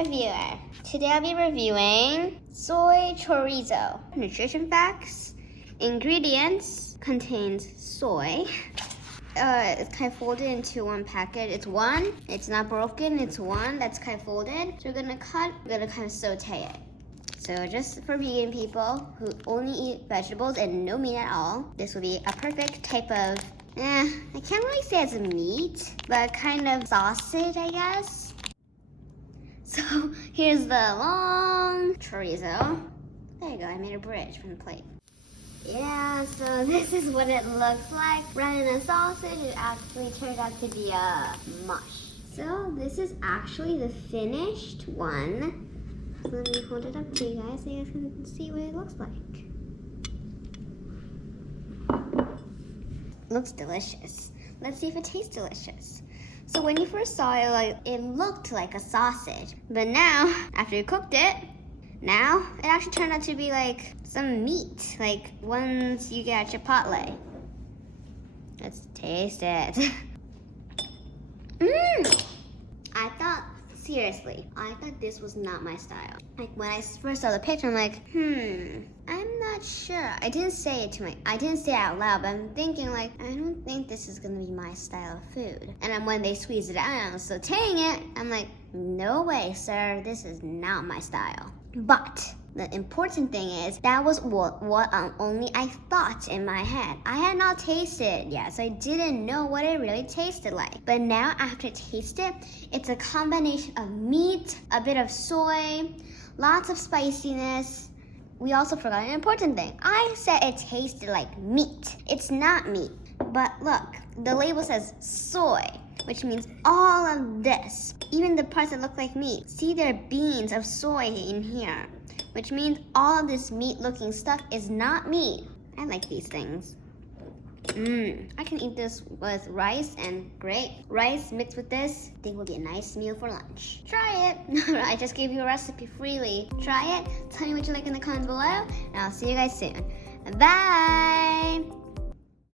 reviewer. Today I'll be reviewing soy chorizo. Nutrition facts. Ingredients contains soy. It's kind of folded into one packet. It's one. It's not broken. It's one that's kind of folded. So we're gonna kind of saute it. So just for vegan people who only eat vegetables and no meat at all, this will be a perfect type of, I can't really say it's a meat, but kind of sausage, I guess. So here's the long chorizo. There you go, I made a bridge from the plate. Yeah, so this is what it looks like. Rather than sausage, it actually turned out to be a mush. So this is actually the finished one. So let me hold it up to you guys so you guys can see what it looks like. Looks delicious. Let's see if it tastes delicious. So when you first saw it, it looked like a sausage. But now, after you cooked it, now it actually turned out to be like some meat, like ones you get at Chipotle. Let's taste it. Seriously, I thought this was not my style. Like when I first saw the picture, I'm like, I'm not sure. I didn't say it out loud, but I'm thinking like, I don't think this is gonna be my style of food. And then when they squeezed it out and I was sauteing it, I'm like, no way, sir, this is not my style. But the important thing is that was what only I thought in my head. I had not tasted it yet, so I didn't know what it really tasted like. But now after I taste it, it's a combination of meat, a bit of soy, lots of spiciness. We also forgot an important thing. I said it tasted like meat. It's not meat. But look, the label says soy, which means all of this, even the parts that look like meat. See, there are beans of soy in here, which means all of this meat-looking stuff is not meat. I like these things. I can eat this with rice and great. Rice mixed with this, I think will be a nice meal for lunch. Try it. I just gave you a recipe freely. Try it. Tell me what you like in the comments below, and I'll see you guys soon. Bye!